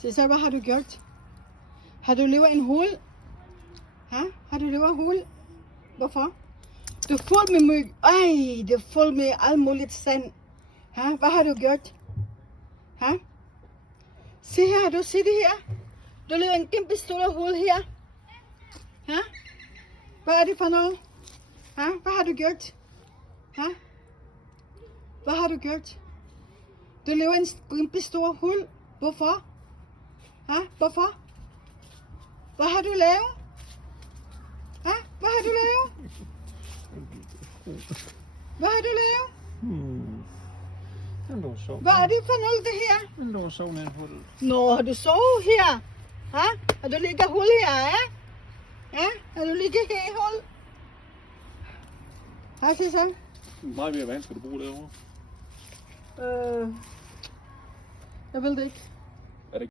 Cæsar, hvad har du gjort? Har du levet en hul? Ha? Har du levet en hul? Hvorfor? Du er fuld med myg. Ej, du er fuld med alt muligt sand. Ha? Hvad har du gjort? Ha? Se her, du ser det her. Du lever en kæmpe stor hul her. Ha? Hvad er det for noget? Ha? Hvad har du gjort? Ha? Hvad har du gjort? Du lever en kæmpe stor hul. Hvorfor? Ha? Hvorfor? Hvad har du lavet? Ha? Hvad har du lavet? Hvad har du lavet? Den lå sov. Hvad er det for noget, det her? Den lå sov ned på det. Nå, har du sovet her? Ha? Har du ligget hul her, ja? Ja? Har du ligget her i hul? Hej, Cæsar. Meget mere vand skal du bruge derovre. Jeg ved det ikke.